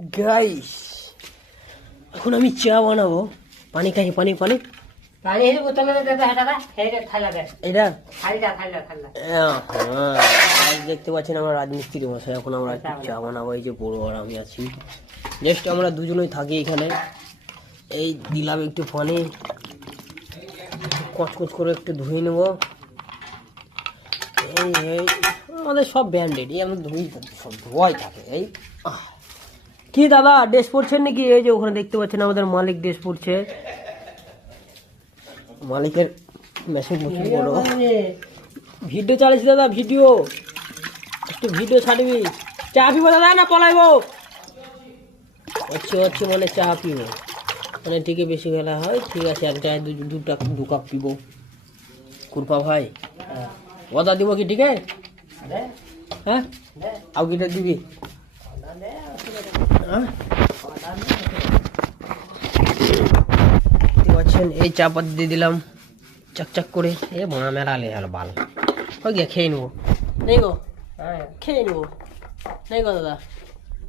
Guys এখন আমি চা বানাবো। পানি খাই, পানি পানি পানি এই বোতলে দে দে হেটা হেটা থালা দে এটা থালা দেখতে পাচ্ছেন আমরা রাজমিস্ত্রি মশাই। এখন আমরা চা বানাবো। এই যে বড় আর আমি আছি, জাস্ট আমরা দুজনেই থাকি এখানে। এই দিলাম একটু পানি, কচকচ করে একটু ধুয়ে নেবো। এই এই আমাদের সব ব্যান্ডেড, এই আমরা সব ধোয়াই থাকে। এই কি দাদা ড্রেস পরছেন নাকি? এই যে ওখানে দেখতে পাচ্ছেন আমাদের মালিক ড্রেস পরছে। মালিকের মেশিন বড় ভিডিও চালিয়েছি দাদা, ভিডিও একটু ভিডিও ছাড়বি। চা পিবো দাদা না পলাইবো? হচ্ছে হচ্ছে মানে চা পিবো মানে ঠিকই বেশি বেলা হয়। ঠিক আছে, এক চায় দু কাপ পিবো। কুরপা ভাই ওদা দিব কি? ঠিক আছে হ্যাঁ, আও কিটা দিবি? দেখতে পাচ্ছেন এই চা পাতি দিয়ে দিলাম চাকচাক করে। এ বোনা মেলা লে হলো বাল হয়ে গিয়া, খেয়ে নেবো। নেই গো, খেয়ে নেবো। নেই গো দাদা,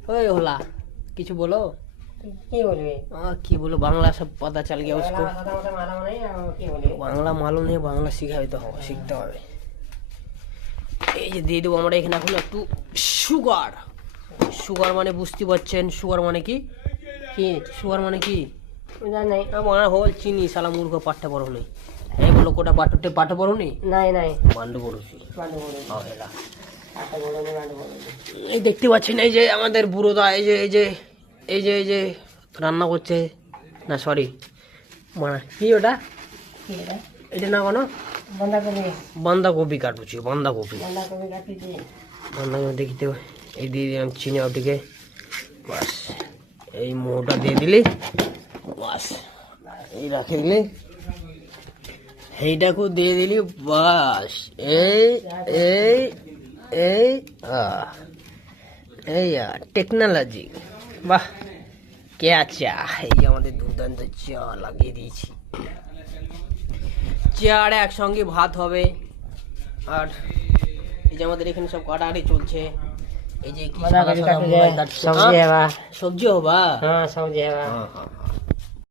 ওই হোলা কিছু বলো। কি বলবি? কি বলো, বাংলা সব पता चल गया उसको। মালুম নেই কি বলি? বাংলা মালুম নেই, বাংলা শিখাইতে হবে, শিখতে হবে। এই যে দিয়ে দেবো আমরা এখানে এখন একটু সুগার। সুগার মানে বুঝতে পারছেন, সুগার মানে কি? কি সুগার মানে কি নাই আমার হোল চিনি সালা মূর্খ পাঠ্য পড়ো নেই। এই বলো কোটা পাঠ্য পড়ো নি? নাই নাই বান্ডু পড়ছি। বান্ডু এই দেখতে পাচ্ছেন এই যে আমাদের বুড়োদা এই যে এই যে এই যে এই যে রান্না করছে। না সরি, কি ওটা? কি এটা? এটা না কোনো বাঁধাকপি কাটুছি, বাঁধাকপি কাটিছি। বাঁধাকপি দেখিতে এই দিয়ে দিলাম চিনি ওটিকে। বাস এই মোটা দিয়ে দিলি, বাস এই রাখে দিলি, এইটাকেও দিয়ে দিলি, বাস এই এই এই এই টেকনোলজি। বাহ কে চা! এই আমাদের দুর্দান্ত চা লাগিয়ে দিয়েছি। চা আর একসঙ্গে ভাত হবে। আর এই যে আমাদের এখানে সব কাটাকাটি চলছে। এই যে কি সবজি হবা। সবজি হবা। হ্যাঁ সবজি হবা। হ্যাঁ হ্যাঁ